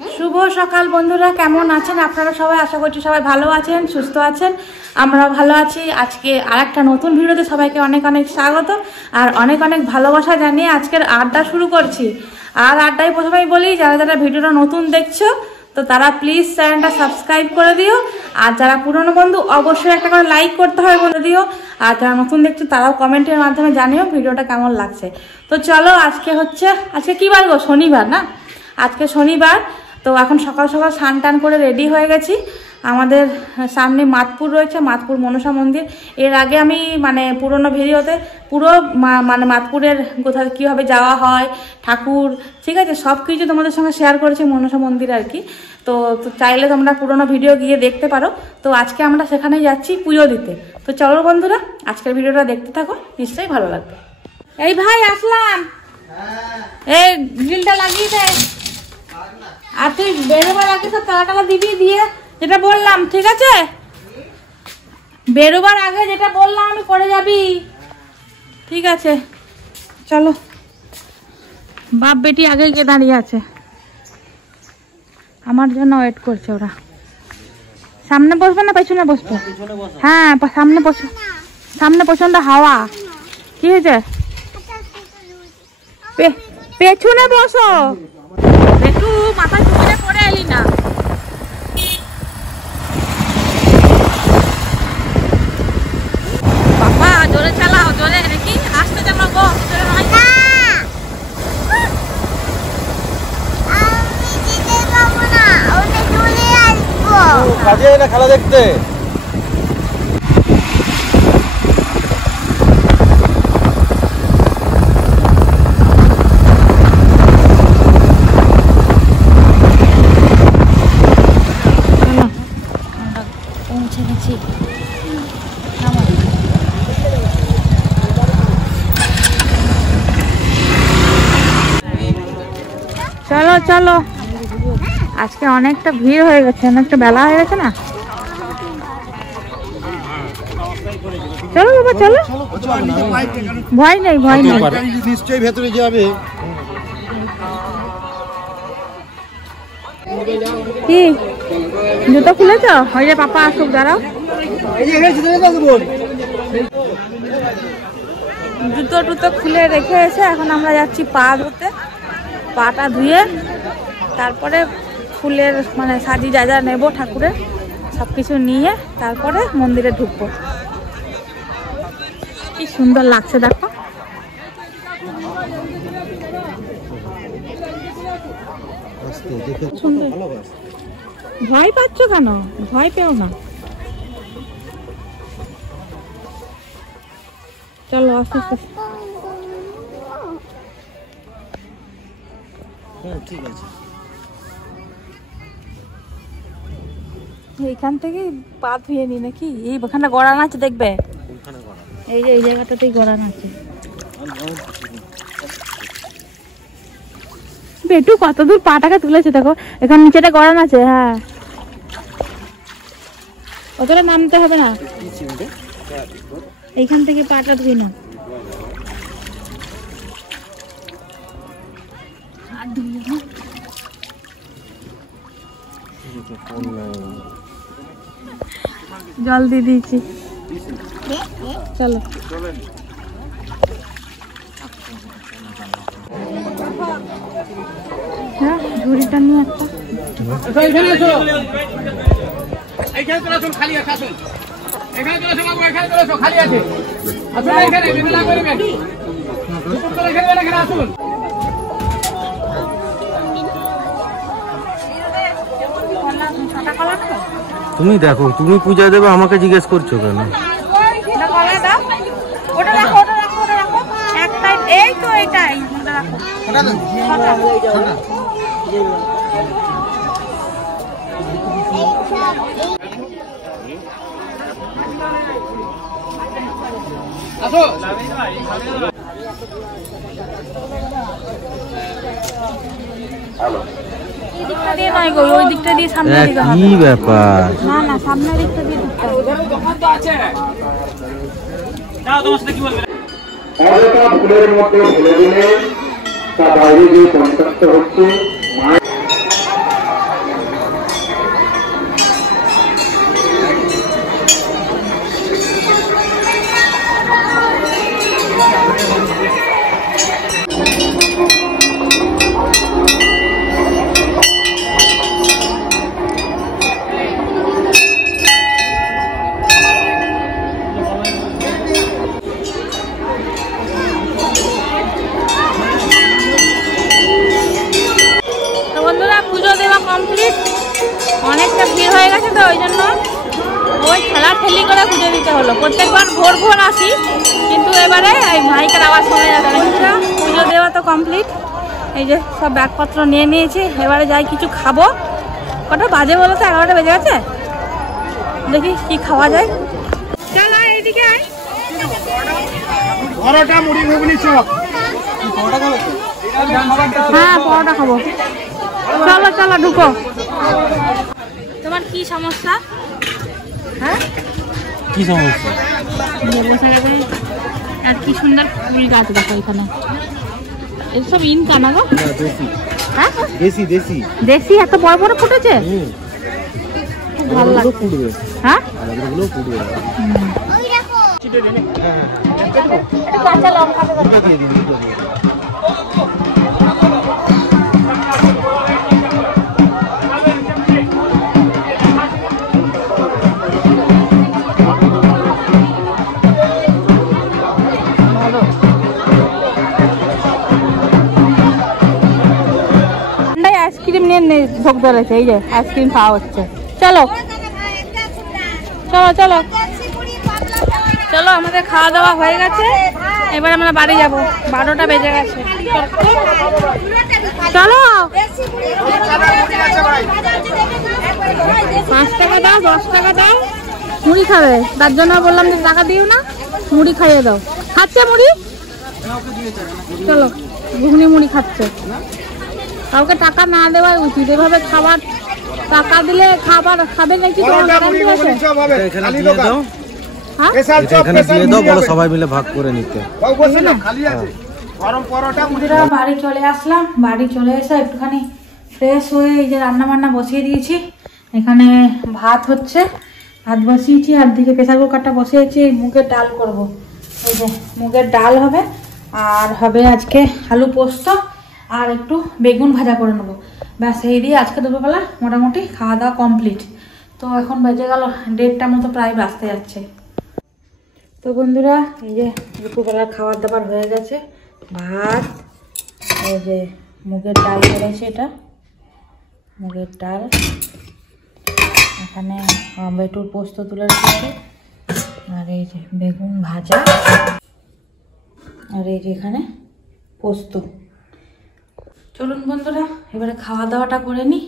শুভ সকাল বন্ধুরা, কেমন আছেন আপনারা সবাই? আশা করছি সবাই ভালো আছেন, সুস্থ আছেন। আমরা ভালো আছি। আজকে আরেকটা নতুন ভিডিওতে সবাইকে অনেক অনেক স্বাগত আর অনেক অনেক ভালোবাসা জানিয়ে আজকের আড্ডা শুরু করছি। আর আড্ডায় প্রথমেই বলি, যারা যারা ভিডিওটা নতুন দেখছো তো তারা প্লিজ চ্যানেলটা সাবস্ক্রাইব করে দিও, আর যারা পুরনো বন্ধু অবশ্যই একটা করে লাইক করতে হবে বলে দিও, আর যারা নতুন দেখছো তারাও কমেন্টের মাধ্যমে জানিও ভিডিওটা কেমন লাগছে। তো চলো, আজকে কি বার গো? শনিবার না? আজকে শনিবার। তো এখন সকাল সকাল স্নান টান করে রেডি হয়ে গেছি। আমাদের সামনে মাতপুর রয়েছে, মাতপুর মনসা মন্দির। এর আগে আমি পুরোনো ভিডিওতে পুরো মাতপুরের কোথায় কীভাবে যাওয়া হয়, ঠাকুর, ঠিক আছে, সব কিছু তোমাদের সঙ্গে শেয়ার করেছি মনসা মন্দির আর কি। তো চাইলে তোমরা পুরোনো ভিডিও গিয়ে দেখতে পারো। তো আজকে আমরা সেখানে যাচ্ছি পুজো দিতে। তো চলো বন্ধুরা, আজকের ভিডিওটা দেখতে থাকো, নিশ্চয়ই ভালো লাগবে। এই ভাই আসলাম, এই গ্রিলটা লাগিয়ে দে। আর তুই বেরোবার আগে সব তালা দিবি, দিয়ে যেটা বললাম, ঠিক আছে? বেরোবার আগে যেটা বললাম আমি করে যাবি, ঠিক আছে? চলো। বাপ বেটি আগে গিয়ে দাঁড়িয়ে আছে, আমার জন্য ওয়েট করছে ওরা। সামনে বসবে না পেছনে বসবে? হ্যাঁ, সামনে প্রচন্ড হাওয়া। কি হয়েছে? পেছনে বসো। একটু মাথা ঝুঁকে পড়ে এলি না? বাবা জোরে চালাও, জোরে নাকি আসতে চালাবো? খেলা দেখতে পৌঁছে গেছি। চলো চলো, আজকে অনেকটা ভিড় হয়ে গেছে, অনেকটা বেলা হয়ে গেছে না? চলো বাবা চলো, ভয় নেই ভয় নেই। নিশ্চয়ই ভেতরে যাবে। কি জুতো খুলেছ? ওই যে পাপা আসুক, দাঁড়াও। জুতো টুতো খুলে রেখে এসে এখন আমরা যাচ্ছি পা ধুতে। পাটা ধুয়ে তারপরে ফুলের সাজি যা যা নেবো ঠাকুরের সব কিছু নিয়ে তারপরে মন্দিরে ঢুকবো। কি সুন্দর লাগছে দেখো। সুন্দর। ভয় পাচ্ছ কেন? ভয় পেও না, চলো আস্তে আস্তে। ঠিক আছে, এইখান থেকে পা ধুয়ে নি নাকি? এই ওখানটা গড়ান আছে, দেখবে এই যে এই জায়গাটাতেই গড়ান আছে। বেটু কত দূর পাটাকে তুলেছে দেখো, এখানে নিচেটা গড়ান আছে। হ্যাঁ, অতটা নামতে হবে না, এইখান থেকে পাটা ধুই না। জল দিয়ে দিয়েছি, চলো। হ্যাঁ, ঝুড়িটা নিয়ে তুমি দেখো, তুমি পূজা দেবে, আমাকে জিজ্ঞেস করছো কেন? এই তো এটাই দিয়ে নয় গো, ওই দিকটা দিয়ে সামনে দিকে হবে। কি ব্যাপার? না না, সামনের দিকটা দিয়ে ঢুকতে হবে। ফুলের মধ্যে ফেলে দিলে তা বাইরে যে পরিত্যক্ত হচ্ছে আছে তো ওই জন্য ওই ঠেলি করে পুজো দিতে হলো। প্রত্যেকবার ভোর ভোর আসি, কিন্তু এবারে এই মাইকের আওয়াজ শোনা যাবে না। পুজো দেওয়া তো কমপ্লিট, এই যে সব ব্যাগপত্র নিয়ে নিয়েছি। এবারে যাই কিছু খাবো। কটা বাজে বলো তো? 11টা বেজে গেছে। দেখি কি খাওয়া যায়। চলো এইদিকে আয়। পরোটা মুড়ি ঘুগনি চপ। হ্যাঁ পরোটা খাবো। চলো চলো ঢুকো। তোমার কি সমস্যা? হ্যাঁ কি সমস্যা? বসে গেছে। আর কি সুন্দর ফুল গাছ দেখো এখানে। এসব ইনকা না গো? দেশি হ্যাঁ দেশি দেশি দেশি এত বড় বড় ফুটেছে, খুব ভালো লাগছে। ফুটবে, হ্যাঁ আমাদেরগুলো ফুটবে। কাঁচা লঙ্কা দিয়ে দিবি, দিয়ে দিবি। আইসক্রিম নিয়ে ঢোক ধরেছে। এই যে আইসক্রিম খাওয়া হচ্ছে। চলো চলো চলো চলো, আমাদের খাওয়া দাওয়া হয়ে গেছে। এবার আমরা বাড়ি যাব। 12টা বেজে গেছে। চলো 5 টাকা দাও, 10 টাকা দাও। মুড়ি খাবে, তার জন্য বললাম যে টাকা দিও না, মুড়ি খাইয়ে দাও। খাচ্ছে মুড়ি? চলো ঘুগনি মুড়ি খাচ্ছে। কাউকে টাকা না দেওয়াই উচিত। এভাবে খাবার টাকা দিলে খাবার খাবে নাকি? এখানে দিয়ে দাও, হ্যাঁ এটা এখানে দিয়ে দাও, বলো সবাই মিলে ভাগ করে নিতে। বাড়ি চলে আসলাম। বাড়ি চলে এসে একটুখানি ফ্রেশ হয়ে এই যে রান্না বান্না বসিয়ে দিয়েছি। এখানে ভাত হচ্ছে, ভাত বসিয়েছি। আর দিকে প্রেসার কুকারটা বসিয়েছি। এই মুগের ডাল করব। এই যে মুগের ডাল হবে, আর হবে আজকে আলু পোস্ত, আর একটু বেগুন ভাজা করে নেবো। ব্যাস এই দিয়ে আজকে দুপুরবেলা মোটামুটি খাওয়া দাওয়া কমপ্লিট। তো এখন বেজে গেল 1:30টার মতো, প্রায় বাজতে যাচ্ছে। তো বন্ধুরা এই যে দুপুরবেলার খাবার দাবার হয়ে গেছে। ভাত, এই যে মুগের ডাল করেছে, এটা মুগের ডাল। এখানে একটু পোস্ত তুলে রেখেছি, আর এই যে বেগুন ভাজা, আর এই যে এখানে পোস্ত। চলুন বন্ধুরা এবারে খাওয়া দাওয়াটা করে নিই।